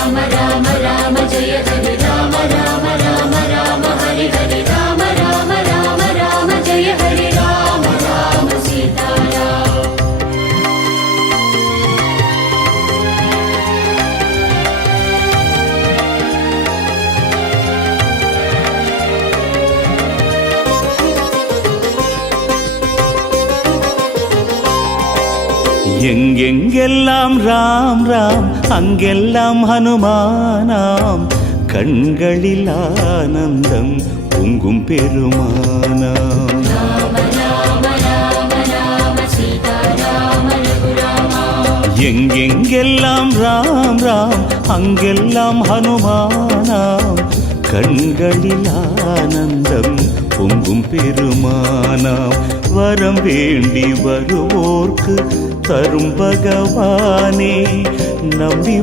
राम राम राम जय हरे राम राम राम राम हरे हरे राम राम राम राम जय हरे राम राम सीताराम எங்கெங்கெல்லாம் ராம் ராம் அங்கெல்லாம் ஹனுமானாம் கண்களில் ஆனந்தம் பொங்கும் பெருமானாம் राम राम राम राम सीताराम रघुरामा எங்கெங்கெல்லாம் ராம் ராம் அங்கெல்லாம் ஹனுமானாம் கண்களில் ஆனந்தம் பொங்கும் பெருமானாம் வரம் வேண்டி வருவோர்க்கு தரும் பகவானே நம்பி